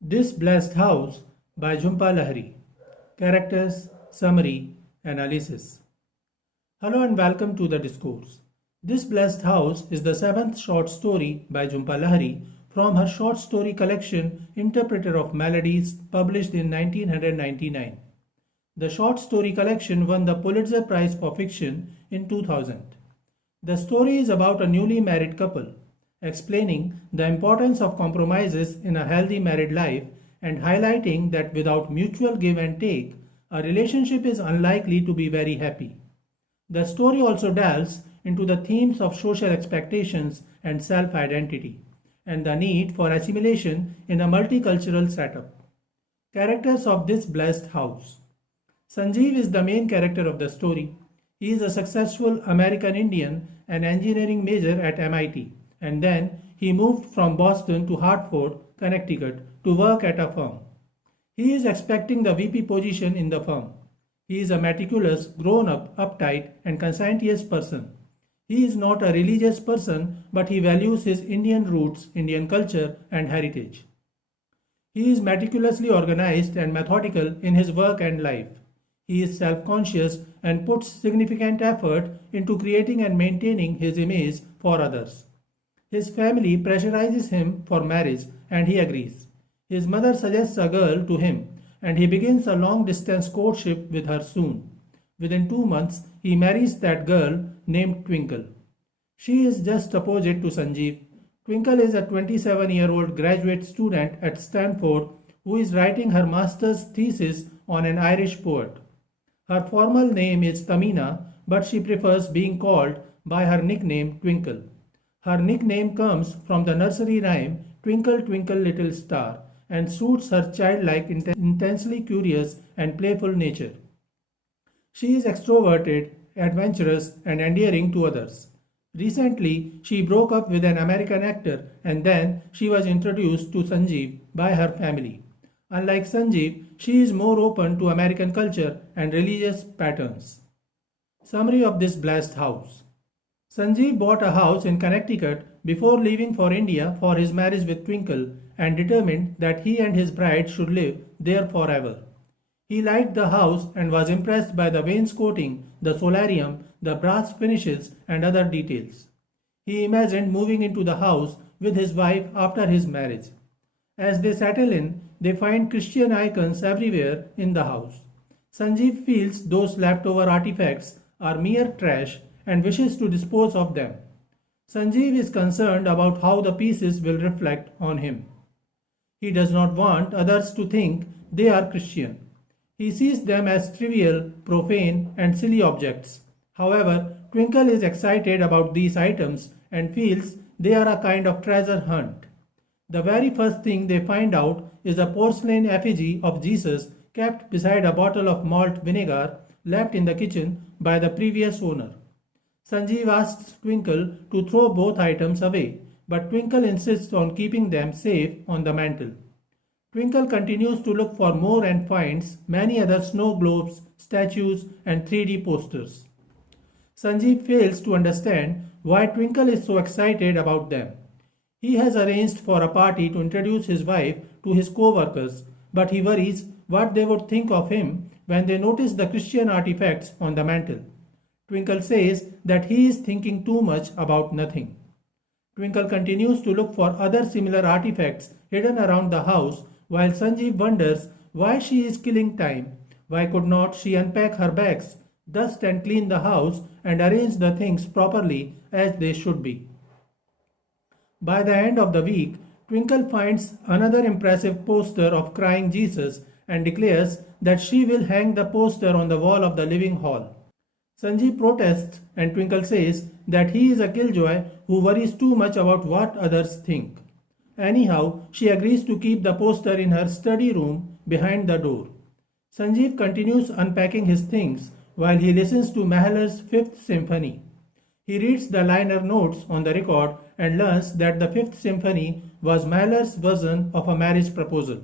This Blessed House by Jhumpa Lahiri. Characters, Summary, Analysis. Hello and welcome to the Discourse. This Blessed House is the seventh short story by Jhumpa Lahiri from her short story collection Interpreter of Maladies, published in 1999. The short story collection won the Pulitzer Prize for Fiction in 2000. The story is about a newly married couple, explaining the importance of compromises in a healthy married life and highlighting that without mutual give and take, a relationship is unlikely to be very happy. The story also delves into the themes of social expectations and self-identity, and the need for assimilation in a multicultural setup. Characters of this blessed house. Sanjeev is the main character of the story. He is a successful American Indian and engineering major at MIT, and then he moved from Boston to Hartford, Connecticut to work at a firm. He is expecting the VP position in the firm. He is a meticulous, grown-up, uptight and conscientious person. He is not a religious person, but he values his Indian roots, Indian culture and heritage. He is meticulously organized and methodical in his work and life. He is self-conscious and puts significant effort into creating and maintaining his image for others. His family pressurizes him for marriage and he agrees. His mother suggests a girl to him and he begins a long-distance courtship with her soon. Within 2 months, he marries that girl named Twinkle. She is just opposite to Sanjeev. Twinkle is a 27-year-old graduate student at Stanford who is writing her master's thesis on an Irish poet. Her formal name is Tamina, but she prefers being called by her nickname Twinkle. Her nickname comes from the nursery rhyme Twinkle Twinkle Little Star and suits her childlike, intensely curious and playful nature. She is extroverted, adventurous and endearing to others. Recently, she broke up with an American actor and then she was introduced to Sanjeev by her family. Unlike Sanjeev, she is more open to American culture and religious patterns. Summary of this blessed house. Sanjeev bought a house in Connecticut before leaving for India for his marriage with Twinkle and determined that he and his bride should live there forever. He liked the house and was impressed by the wainscoting, the solarium, the brass finishes and other details. He imagined moving into the house with his wife after his marriage. As they settle in, they find Christian icons everywhere in the house. Sanjeev feels those leftover artifacts are mere trash and wishes to dispose of them. Sanjeev is concerned about how the pieces will reflect on him. He does not want others to think they are Christian. He sees them as trivial, profane and silly objects. However, Twinkle is excited about these items and feels they are a kind of treasure hunt. The very first thing they find out is a porcelain effigy of Jesus kept beside a bottle of malt vinegar left in the kitchen by the previous owner. Sanjeev asks Twinkle to throw both items away, but Twinkle insists on keeping them safe on the mantel. Twinkle continues to look for more and finds many other snow globes, statues and 3D posters. Sanjeev fails to understand why Twinkle is so excited about them. He has arranged for a party to introduce his wife to his co-workers, but he worries what they would think of him when they notice the Christian artifacts on the mantel. Twinkle says that he is thinking too much about nothing. Twinkle continues to look for other similar artifacts hidden around the house while Sanjeev wonders why she is killing time. Why could not she unpack her bags, dust and clean the house and arrange the things properly as they should be? By the end of the week, Twinkle finds another impressive poster of crying Jesus and declares that she will hang the poster on the wall of the living hall. Sanjeev protests and Twinkle says that he is a killjoy who worries too much about what others think. Anyhow, she agrees to keep the poster in her study room behind the door. Sanjeev continues unpacking his things while he listens to Mahler's Fifth Symphony. He reads the liner notes on the record and learns that the Fifth Symphony was Mahler's version of a marriage proposal.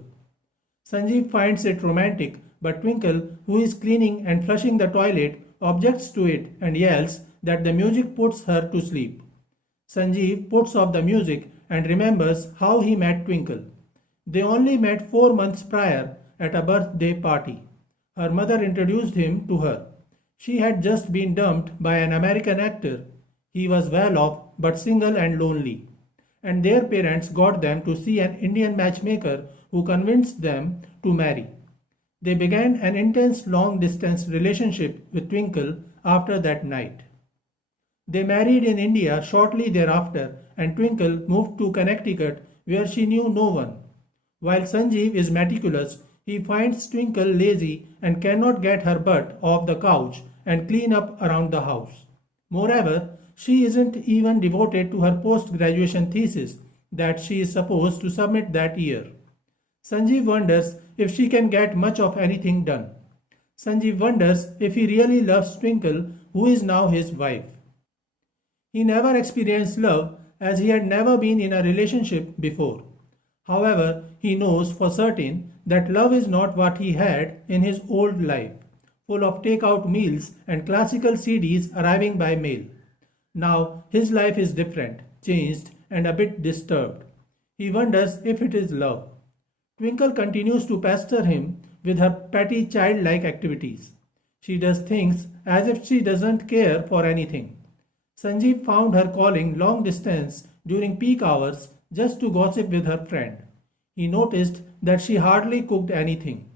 Sanjeev finds it romantic, but Twinkle, who is cleaning and flushing the toilet, objects to it and yells that the music puts her to sleep. Sanjeev puts off the music and remembers how he met Twinkle. They only met 4 months prior at a birthday party. Her mother introduced him to her. She had just been dumped by an American actor. He was well off but single and lonely. And their parents got them to see an Indian matchmaker who convinced them to marry. They began an intense long distance relationship with Twinkle after that night. They married in India shortly thereafter, and Twinkle moved to Connecticut where she knew no one. While Sanjeev is meticulous, he finds Twinkle lazy and cannot get her butt off the couch and clean up around the house. Moreover, she isn't even devoted to her post-graduation thesis that she is supposed to submit that year. Sanjeev wonders if she can get much of anything done. Sanjeev wonders if he really loves Twinkle, who is now his wife. He never experienced love as he had never been in a relationship before. However, he knows for certain that love is not what he had in his old life, full of takeout meals and classical CDs arriving by mail. Now his life is different, changed, and a bit disturbed. He wonders if it is love. Twinkle continues to pester him with her petty childlike activities. She does things as if she doesn't care for anything. Sanjeev found her calling long distance during peak hours just to gossip with her friend. He noticed that she hardly cooked anything.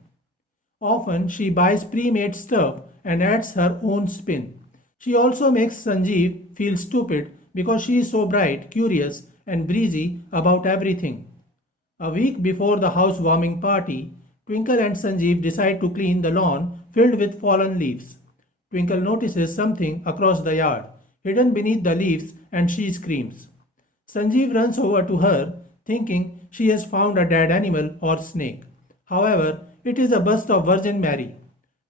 Often she buys pre-made stuff and adds her own spin. She also makes Sanjeev feel stupid because she is so bright, curious, and breezy about everything. A week before the housewarming party, Twinkle and Sanjeev decide to clean the lawn filled with fallen leaves. Twinkle notices something across the yard, hidden beneath the leaves, and she screams. Sanjeev runs over to her, thinking she has found a dead animal or snake. However, it is a bust of Virgin Mary.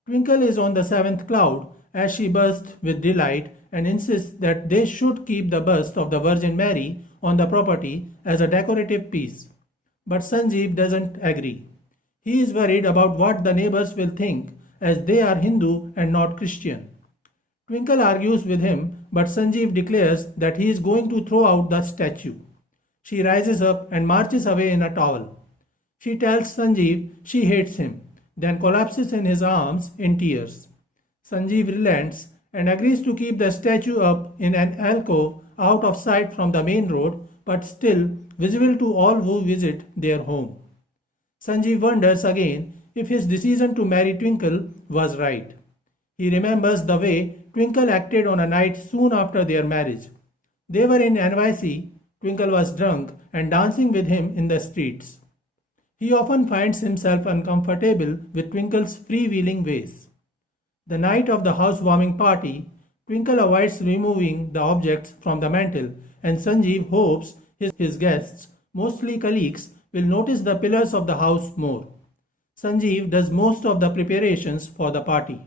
Twinkle is on the seventh cloud as she bursts with delight and insists that they should keep the bust of the Virgin Mary on the property as a decorative piece. But Sanjeev doesn't agree. He is worried about what the neighbors will think as they are Hindu and not Christian. Twinkle argues with him, but Sanjeev declares that he is going to throw out the statue. She rises up and marches away in a towel. She tells Sanjeev she hates him, then collapses in his arms in tears. Sanjeev relents and agrees to keep the statue up in an alcove out of sight from the main road, but still visible to all who visit their home. Sanjeev wonders again if his decision to marry Twinkle was right. He remembers the way Twinkle acted on a night soon after their marriage. They were in NYC, Twinkle was drunk and dancing with him in the streets. He often finds himself uncomfortable with Twinkle's freewheeling ways. The night of the housewarming party, Twinkle avoids removing the objects from the mantel, and Sanjeev hopes his guests, mostly colleagues, will notice the pillars of the house more. Sanjeev does most of the preparations for the party.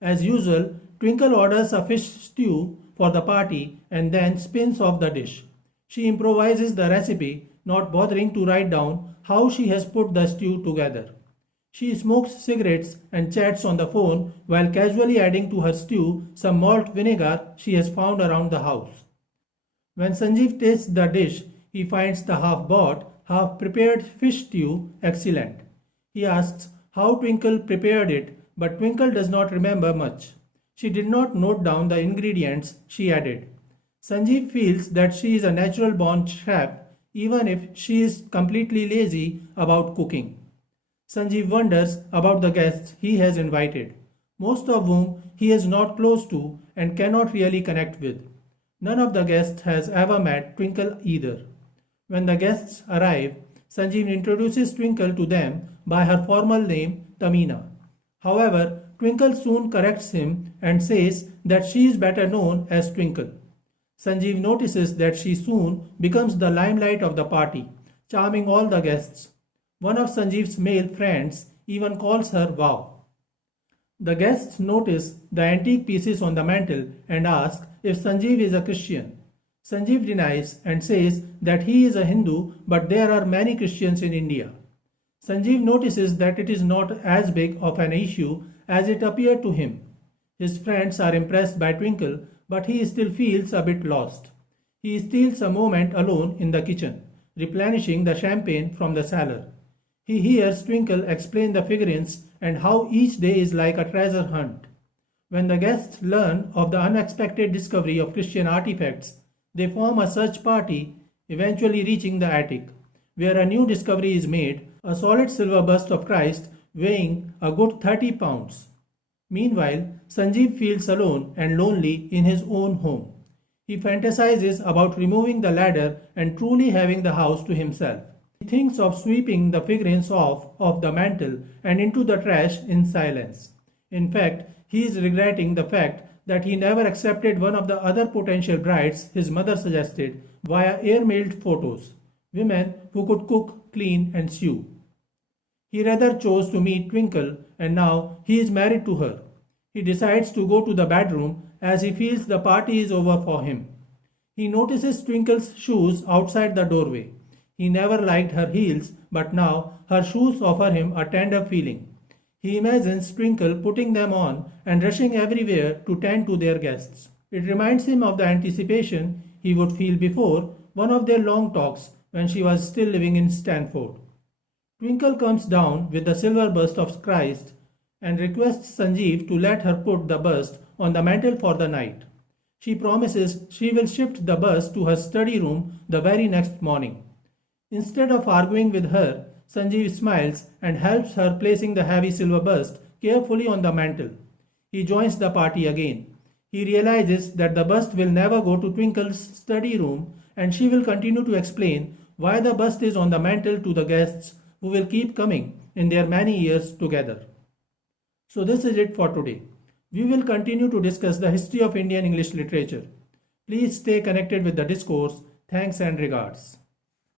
As usual, Twinkle orders a fish stew for the party and then spins off the dish. She improvises the recipe, not bothering to write down how she has put the stew together. She smokes cigarettes and chats on the phone while casually adding to her stew some malt vinegar she has found around the house. When Sanjeev tastes the dish, he finds the half-bought, half-prepared fish stew excellent. He asks how Twinkle prepared it, but Twinkle does not remember much. She did not note down the ingredients she added. Sanjeev feels that she is a natural-born chef, even if she is completely lazy about cooking. Sanjeev wonders about the guests he has invited, most of whom he is not close to and cannot really connect with. None of the guests has ever met Twinkle either. When the guests arrive, Sanjeev introduces Twinkle to them by her formal name, Tamina. However, Twinkle soon corrects him and says that she is better known as Twinkle. Sanjeev notices that she soon becomes the limelight of the party, charming all the guests. One of Sanjeev's male friends even calls her Wow. The guests notice the antique pieces on the mantel and ask if Sanjeev is a Christian. Sanjeev denies and says that he is a Hindu, but there are many Christians in India. Sanjeev notices that it is not as big of an issue as it appeared to him. His friends are impressed by Twinkle, but he still feels a bit lost. He steals a moment alone in the kitchen, replenishing the champagne from the cellar. He hears Twinkle explain the figurines and how each day is like a treasure hunt. When the guests learn of the unexpected discovery of Christian artifacts, they form a search party, eventually reaching the attic, where a new discovery is made, a solid silver bust of Christ weighing a good 30 pounds. Meanwhile, Sanjeev feels alone and lonely in his own home. He fantasizes about removing the ladder and truly having the house to himself. He thinks of sweeping the figurines off of the mantel and into the trash in silence. In fact, he is regretting the fact that he never accepted one of the other potential brides his mother suggested via air-mailed photos, women who could cook, clean and sew. He rather chose to meet Twinkle, and now he is married to her. He decides to go to the bedroom as he feels the party is over for him. He notices Twinkle's shoes outside the doorway. He never liked her heels, but now her shoes offer him a tender feeling. He imagines Twinkle putting them on and rushing everywhere to tend to their guests. It reminds him of the anticipation he would feel before one of their long talks when she was still living in Stanford. Twinkle comes down with the silver bust of Christ and requests Sanjeev to let her put the bust on the mantel for the night. She promises she will shift the bust to her study room the very next morning. Instead of arguing with her, Sanjeev smiles and helps her placing the heavy silver bust carefully on the mantel. He joins the party again. He realizes that the bust will never go to Twinkle's study room, and she will continue to explain why the bust is on the mantel to the guests who will keep coming in their many years together. So this is it for today. We will continue to discuss the history of Indian English literature. Please stay connected with the discourse. Thanks and regards.